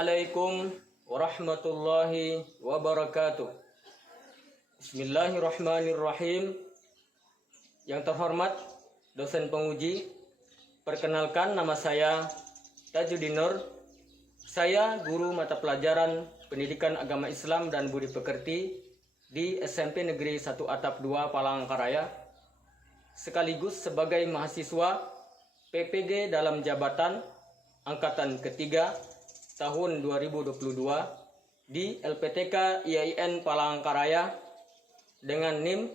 Assalamualaikum warahmatullahi wabarakatuh. Bismillahirrahmanirrahim. Yang terhormat dosen penguji, perkenalkan nama saya Tajuddin Nur. Saya guru mata pelajaran Pendidikan Agama Islam dan Budi Pekerti di SMP Negeri 1 Atap 2 Palangkaraya, sekaligus sebagai mahasiswa PPG dalam jabatan Angkatan Ketiga tahun 2022 di LPTK IAIN Palangkaraya dengan NIM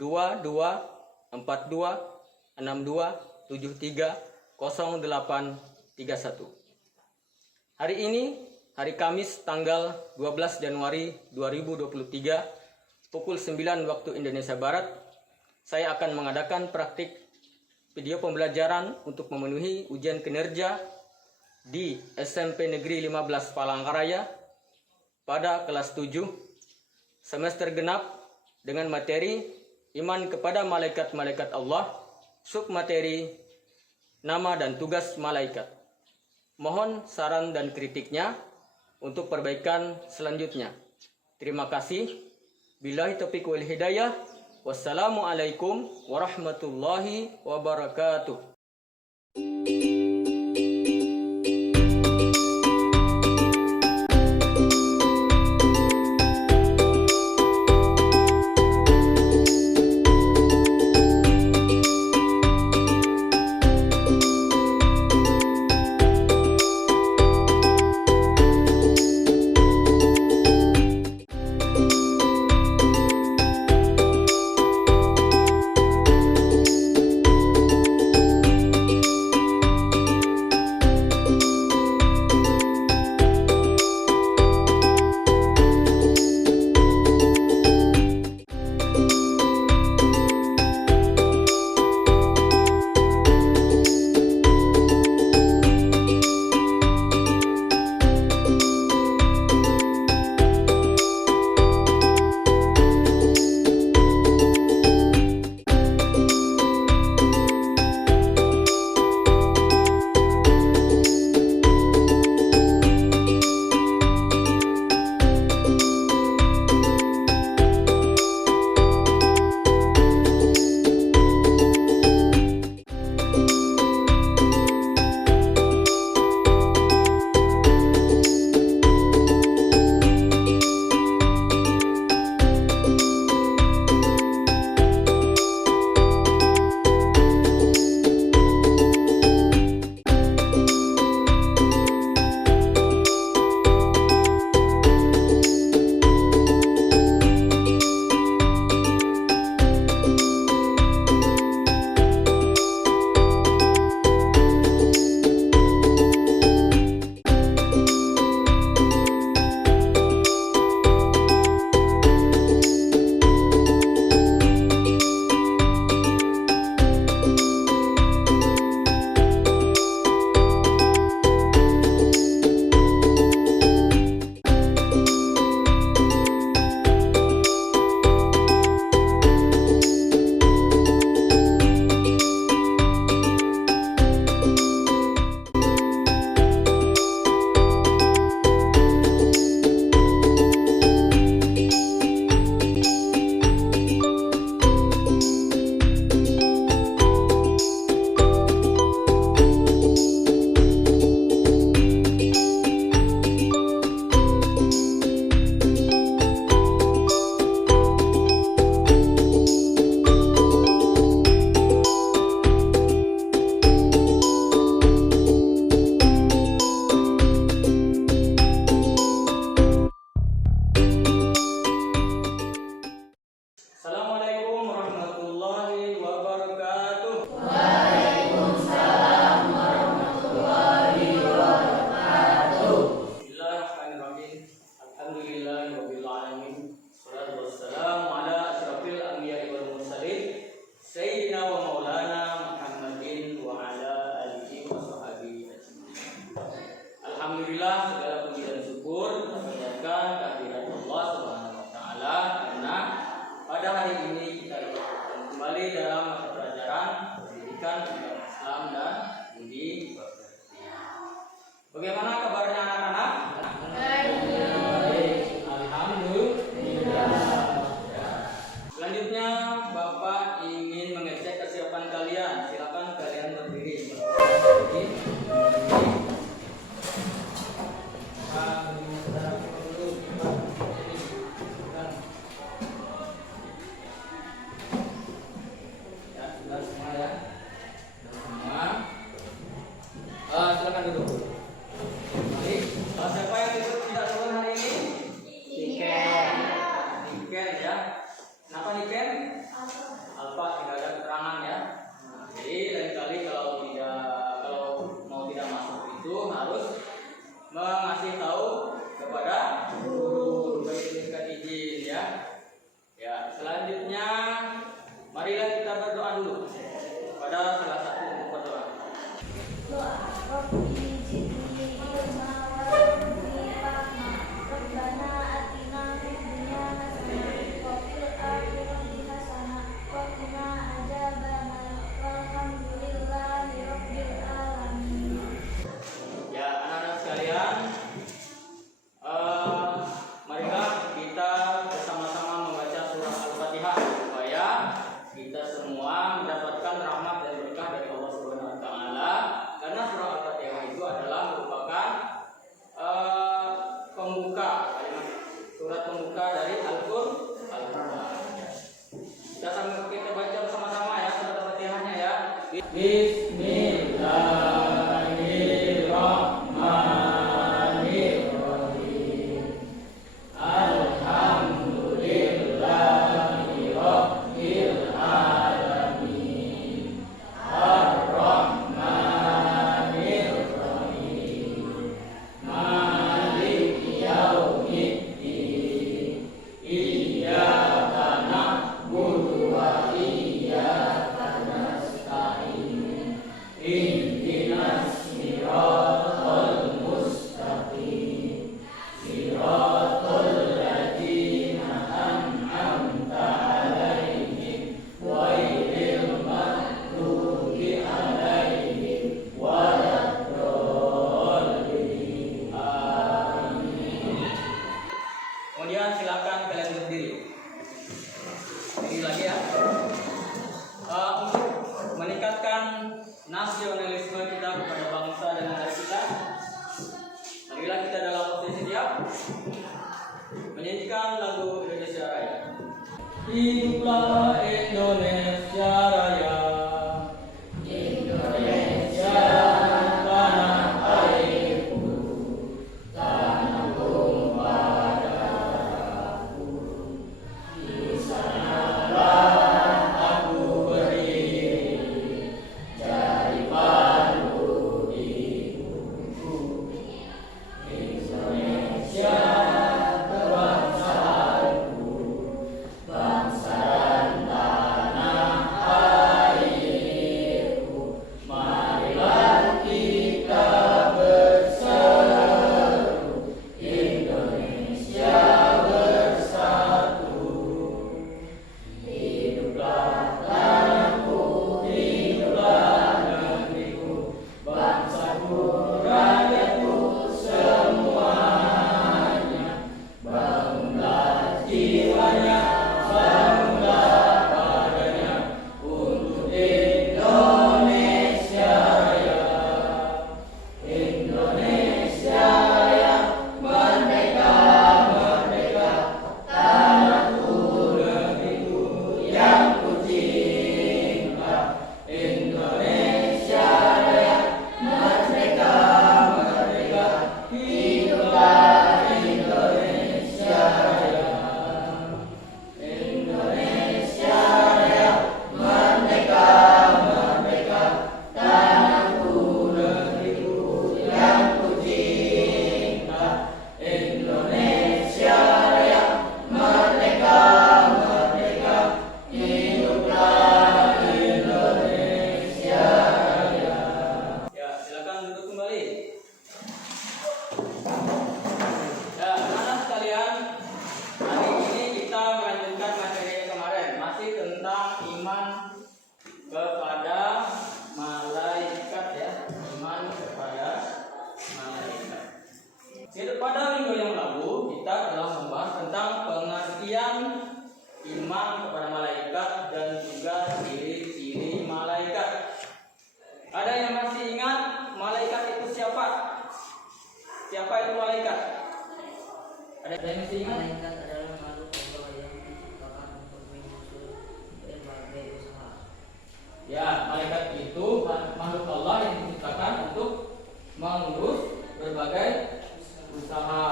224262730831. Hari ini, hari Kamis tanggal 12 Januari 2023, pukul 9 waktu Indonesia Barat, saya akan mengadakan praktik video pembelajaran untuk memenuhi ujian kinerja di SMP Negeri 15 Palangkaraya pada kelas 7 semester genap dengan materi iman kepada malaikat-malaikat Allah, submateri nama dan tugas malaikat. Mohon saran dan kritiknya untuk perbaikan selanjutnya. Terima kasih. Billahi taufiq wal hidayah. Wassalamualaikum warahmatullahi wabarakatuh. Bismillahirrahmanirrahim. Alhamdulillahi rabbil alamin. Ar-Rahmanir Rahim. Maliki yaumiddin. Iyyaka na'budu wa iyyaka nasta'in. Ihdinas siratal mustaqim. Siratal ladzina an'amta 'alaihim ghairil maghdubi 'alaihim waladdallin. Amin. Kemudian silakan kalian berdiri. Ini lagi ya. Untuk meningkatkan nasionalisme kita kepada bangsa dan negara kita, marilah kita dalam posisi siap menyanyikan lagu Indonesia Raya. Hiduplah Indonesia Raya. Indonesia tanah airku, tanah tumpah darahku. Di sanalah aku berdiri, jadi pandu hidupku. Indonesia kebangsaanku, bangsa dan tanah airku. Marilah kita berseru, Indonesia bersatu. Hiduplah tanahku, hiduplah negeriku, bangsaku, rakyatku semuanya. Bangunlah jiwanya, bangunlah badannya untuk Indonesia Raya. Indonesia Raya, merdeka, merdeka, tanahku, negeriku yang ku cinta. Indonesia Raya, merdeka, merdeka, hiduplah Indonesia Raya. Indonesia Raya, merdeka, merdeka, tanahku, negeriku yang ku cinta. Indonesia Raya, merdeka, merdeka, hiduplah Indonesia Raya. Ya, silakan duduk kembali. Ya, anak-anak sekalian, hari ini kita melanjutkan materi yang kemarin, masih tentang iman kepada malaikat ya, iman kepada malaikat. Pada minggu yang lalu kita telah membahas tentang pengertian iman kepada malaikat dan juga ciri-ciri malaikat. Ada yang masih ingat malaikat itu siapa? Siapa itu malaikat? Ada yang masih ingat? Malaikat adalah makhluk Allah yang diciptakan untuk menyusun berbagai usaha. Ya, malaikat itu makhluk Allah yang diciptakan untuk mengurus berbagai usaha.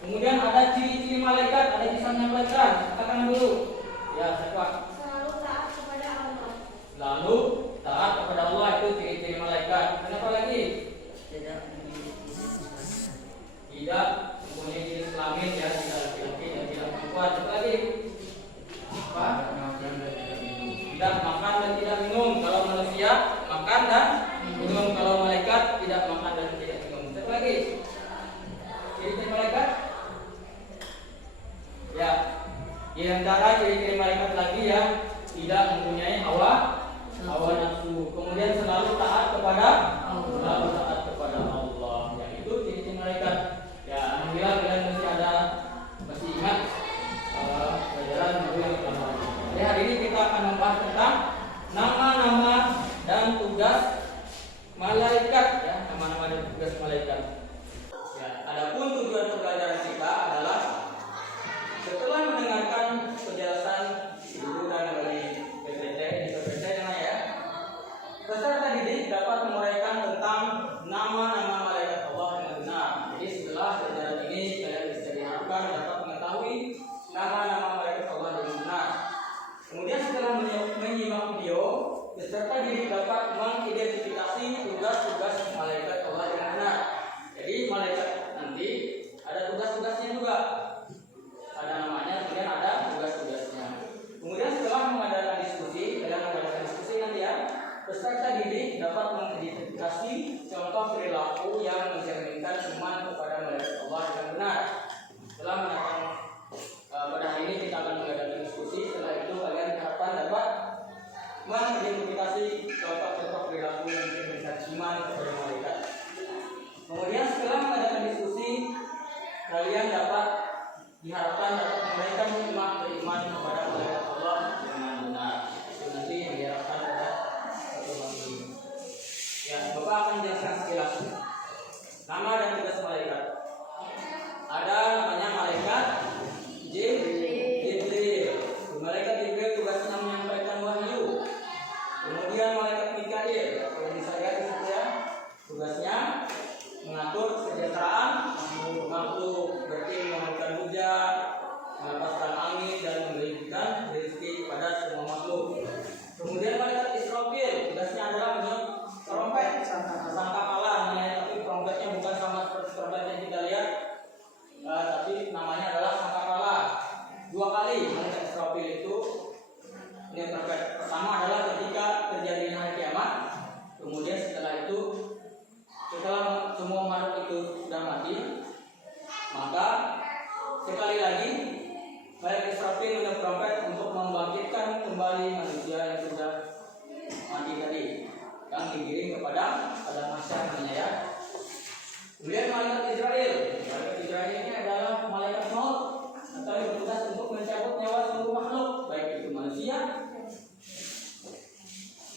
Kemudian ada ciri-ciri malaikat, ada yang bisa menyampaikan. Katakan dulu. Ya, siapa? Selalu taat kepada Allah. Lalu taat kepada Allah, itu ciri-ciri malaikat. Kenapa lagi? Tidak memiliki sifat. Tidak mempunyai jenis kelamin ya, tidak laki-laki dan tidak perempuan. Apa lagi? Apa? Tidak makan dan tidak minum. Kalau manusia makan dan minum, kalau malaikat tidak makan dan tidak minum. Apa lagi? Ciri-ciri malaikat? Ya, di antara ciri-ciri malaikat lagi yang tidak mempunyai hawa nafsu. Kemudian selalu taat kepada Allah. Ya, itu ciri-ciri malaikat. Ya, alhamdulillah kalian masih ingat pelajaran dulu yang pertama. Jadi hari ini kita akan membahas tentang nama-nama dan tugas malaikat ya, nama-nama dan tugas malaikat. Ya, adapun tujuan pembelajaran kita adalah setelah mendengarkan penjelasan guru dan dari PPT namanya ya, peserta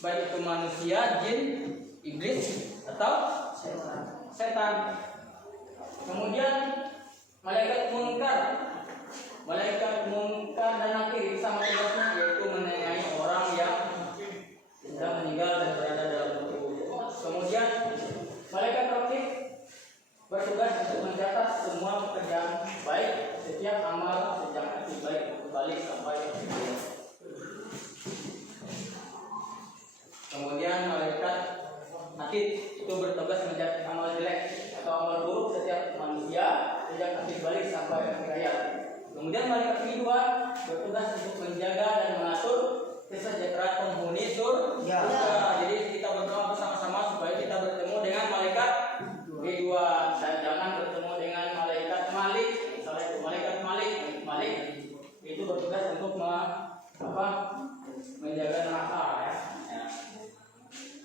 baik itu manusia, jin, iblis atau setan. Kemudian malaikat munkar dan nakir sama tugasnya yaitu menanyai orang yang sudah meninggal dan berada dalam kubur. Kemudian malaikat raqib bertugas untuk mencatat semua pekerjaan baik setiap amal sejak hati baik balik sampai akhir hayat. Kemudian malaikat nakir itu bertugas mencatat amal jelek atau amal buruk setiap manusia sejak hati balik sampai akhir hayat. Kemudian malaikat kedua bertugas untuk menjaga dan mengatur kesejahteraan penghuni surga. Jadi kita berdoa bersama-sama supaya kita bertemu dengan malaikat kedua dan jangan bertemu dengan malaikat Malik. Misalnya itu malaikat Malik itu bertugas untuk menjaga neraka ya.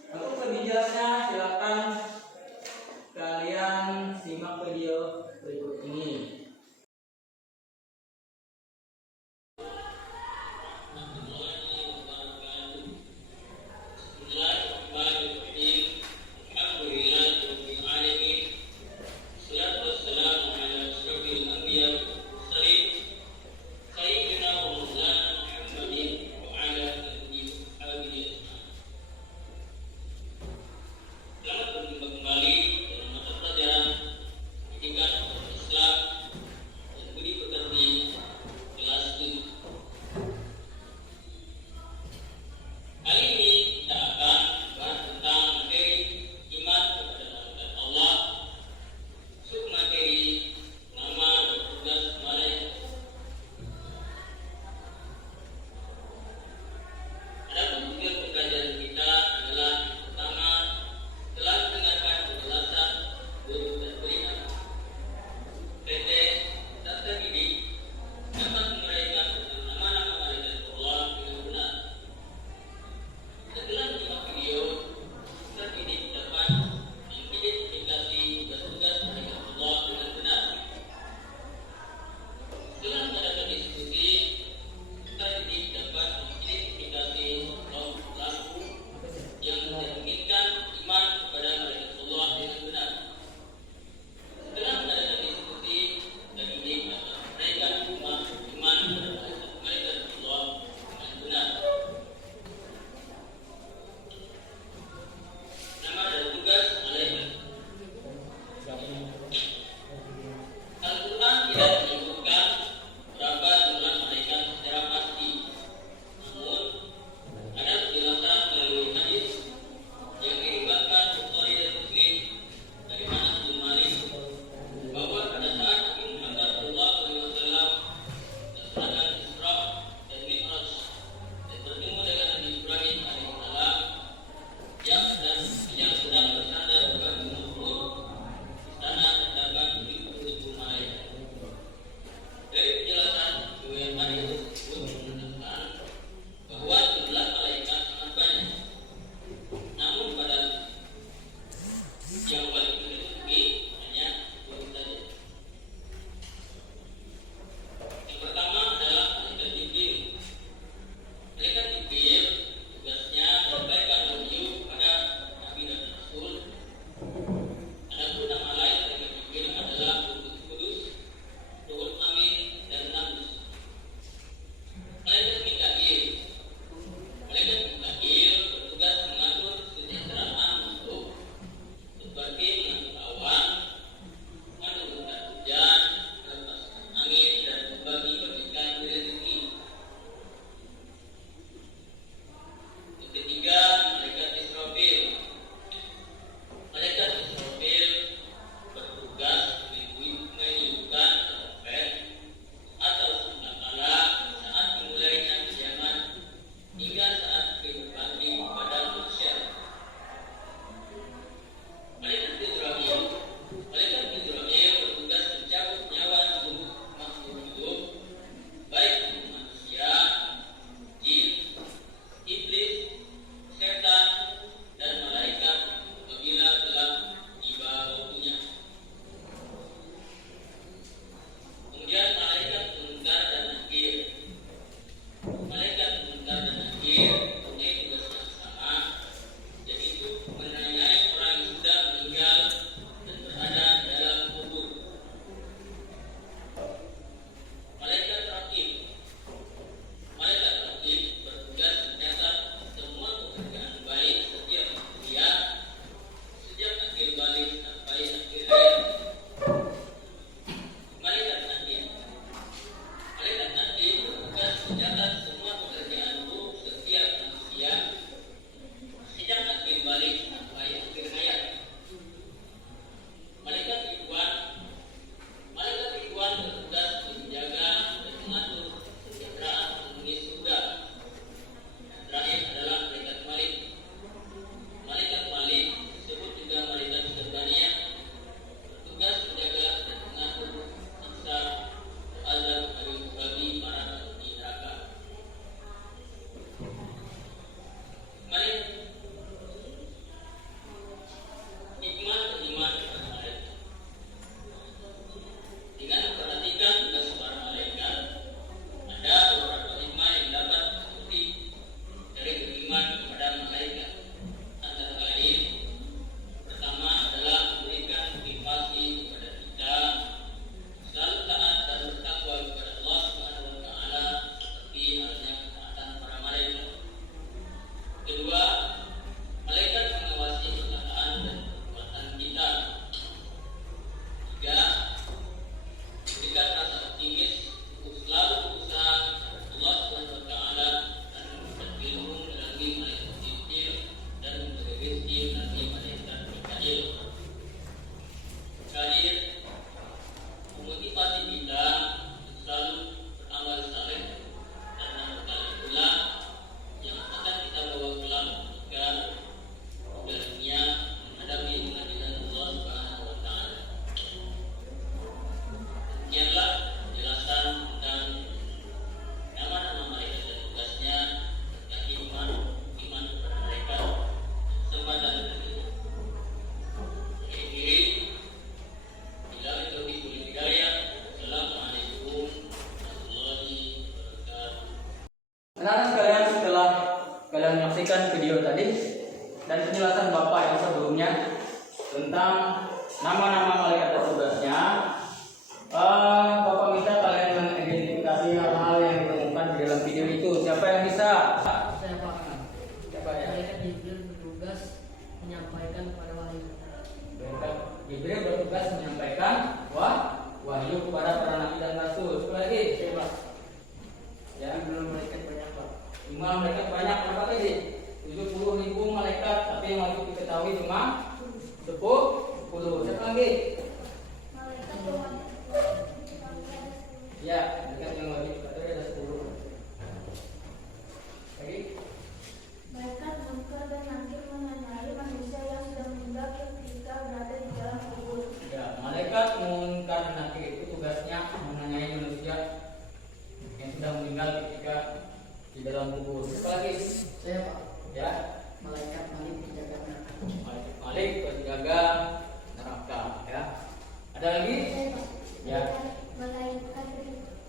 Untuk lebih jelasnya silakan kalian simak video berikut ini. menyaksikan video tadi dan penjelasan Bapak yang sebelumnya tentang nama-nama malaikat dan tugasnya. Bapak minta kalian mengidentifikasi hal-hal yang ditemukan di dalam video itu. Siapa yang bisa? Saya Pak. Siapa ya? Malaikat Jibril bertugas menyampaikan kepada wahyu. Malaikat Jibril bertugas menyampaikan wahyu kepada para nabi dan rasul. Sekali lagi, siapa? Ya, Jumlah malaikat banyak Pak. jumlah malaikat banyak berapa tadi? 70.000 malaikat, tapi yang wajib diketahui cuma 10. Siapa lagi? Malaikat yang wajib. Ya, malaikat yang wajib diketahui ada 10. Lagi? Malaikat munkar dan nakir menanyai manusia yang sudah meninggal ketika berada di dalam kubur. Ya, malaikat munkar dan nakir itu tugasnya menanyai manusia yang sudah meninggal ketika di dalam kubur. Siapa lagi? Saya Pak. Ya, Malaikat Malik penjaga neraka. malaikat Malik penjaga neraka. Ya, ada lagi? Ya, Malaikat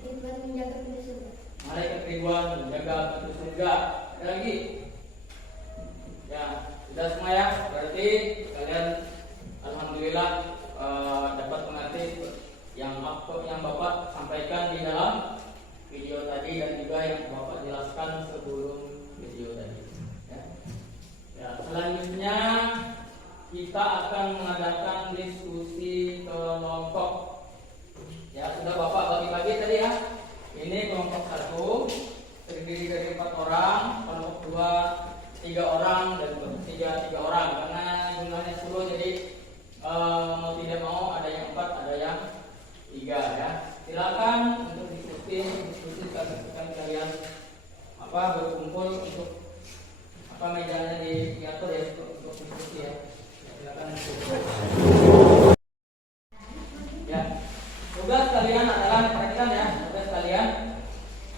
Ridwan menjaga pintu surga. malaikat Ridwan menjaga pintu surga. Ada lagi? Ya, sudah semua ya. Berarti kalian alhamdulillah dapat mengerti yang Bapak sampaikan di dalam video tadi dan juga yang Bapak jelaskan sebelum video tadi. Ya. Ya, selanjutnya kita akan mengadakan diskusi kelompok. Ya, sudah Bapak bagi-bagi tadi ya. Ini kelompok 1 terdiri dari 4 orang, kelompok 2 3 orang dan kelompok 3 orang. Karena jumlahnya 10 jadi mau tidak mau ada yang 4, ada yang 3 ya. Silakan untuk diskusi kalian berkumpul untuk mejanya diatur ya untuk diskusi ya. Silakan diskusi. Ya. Tugas kalian adalah perhatikan ya, tugas kalian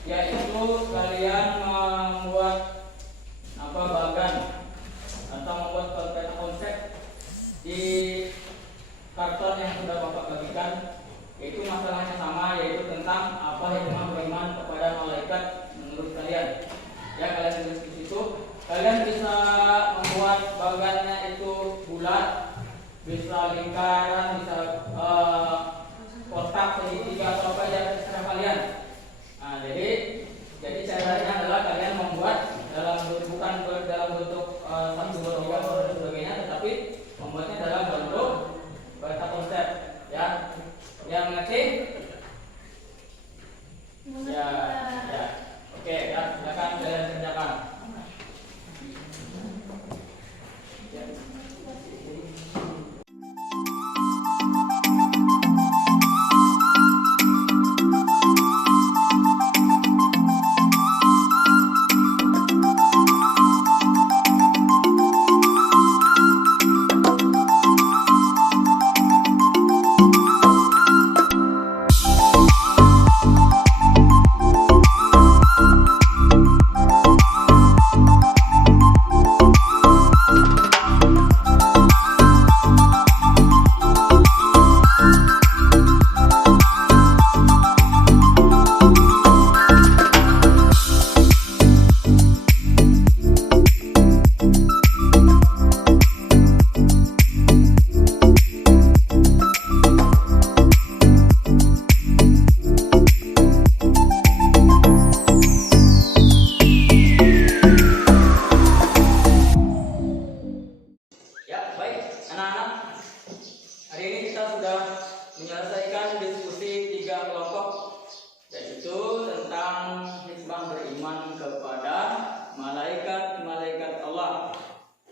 yaitu kalian membuat bagan atau membuat peta konsep di karton yang sudah Bapak bagikan. Yaitu masalahnya sama, yaitu tentang apa hikmah beriman kepada malaikat menurut kalian. Ya, kalian tulis di situ. Kalian bisa membuat bagannya itu bulat, bisa lingkaran, bisa kotak, segitiga atau apa ya terserah kalian. Nah, jadi caranya adalah kalian membuat bukan dalam bentuk 1, 2, 3 dan sebagainya, tetapi membuatnya dalam bentuk peta konsep ya. Yang ngerti? Ya. Oke, ya, silakan kalian kerjakan.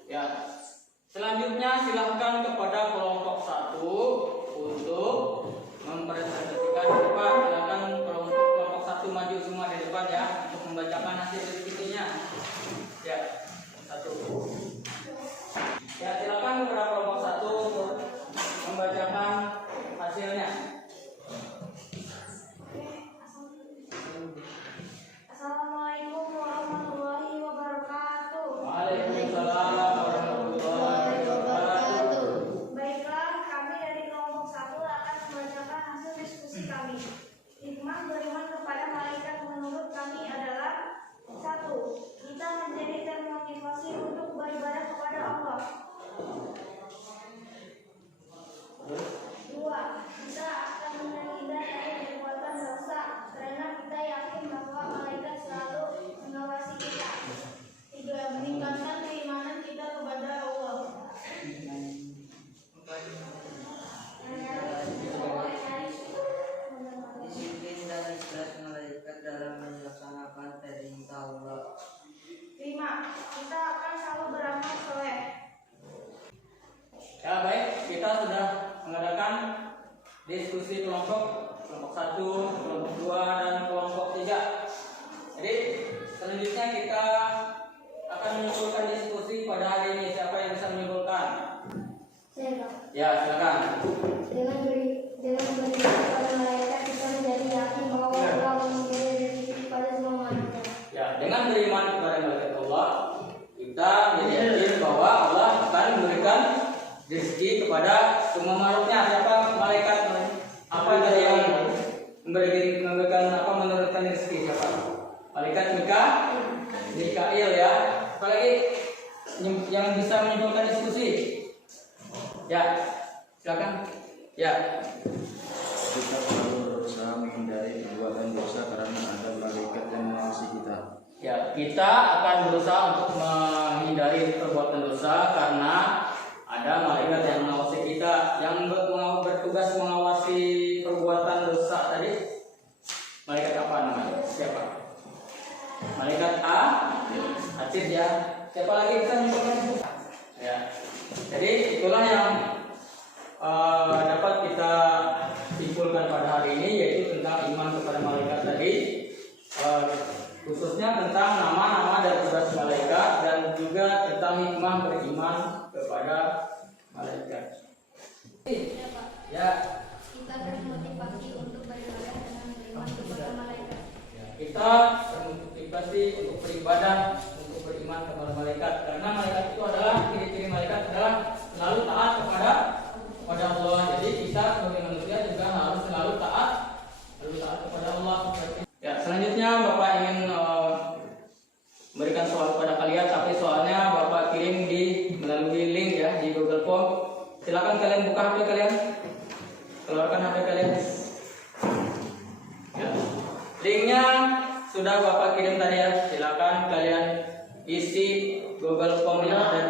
Ya. Selanjutnya silahkan kepada kelompok 1 untuk mempresentasikan di depan. Silakan kelompok 1 maju semua di depan ya untuk membacakan hasil diskusinya. Ya, 1. Ya, silakan kepada kelompok 1 untuk membacakan hasilnya. Assalamualaikum warahmatullahi wabarakatuh. Waalaikumsalam warahmatullahi wabarakatuh. Baiklah, kami dari kelompok 1 akan membacakan hasil diskusi kami. Hikmah beriman kepada malaikat menurut kami adalah 1. kelompok 1, kelompok 2, dan kelompok 3. Jadi selanjutnya kita akan menyimpulkan diskusi pada hari ini. Siapa yang bisa menyimpulkan? Saya, Pak. Ya, silakan. Dengan beriman kepada malaikat kita menjadi yakin bahwa Allah memberi rezeki kepada semua manusia. Ya, dengan beriman kepada malaikat Allah, kita menjadi yakin bahwa Allah akan memberikan rezeki kepada semua makhluknya. Siapa malaikat? Apa tadi yang memberikan apa menurunkan rezeki? Siapa? Malaikat Mikail ya. Apalagi yang bisa menyimpulkan diskusi? Ya, silakan. Ya. Kita perlu berusaha menghindari perbuatan dosa karena ada malaikat yang mengawasi kita. Ya, kita akan berusaha untuk menghindari perbuatan dosa karena ada malaikat yang mengawasi kita, yang bertugas mengawasi perbuatan dosa tadi. Malaikat apa namanya? Siapa? Malaikat Atid ya. Siapa lagi bisa menyimpulkan itu? Ya. Jadi itulah yang dapat kita simpulkan pada hari ini, yaitu tentang iman kepada malaikat tadi, khususnya tentang nama-nama dan tugas malaikat, dan juga tentang hikmah beriman kepada malaikat. Ya, Pak. Ya, Kita termotivasi untuk beribadah dengan beriman kepada malaikat. kita termotivasi untuk beribadah, untuk beriman kepada malaikat, karena malaikat itu adalah ciri-ciri malaikat adalah selalu taat kepada Allah. Jadi kita sebagai manusia juga harus selalu taat kepada Allah. Ya, selanjutnya Bapak ingin memberikan soal kepada kalian, tapi soalnya Bapak kirim melalui link ya di Google Form. Silakan kalian buka HP kalian, keluarkan HP kalian. Ya. Linknya sudah Bapak kirim tadi ya. Silakan kalian isi Google Form yang ada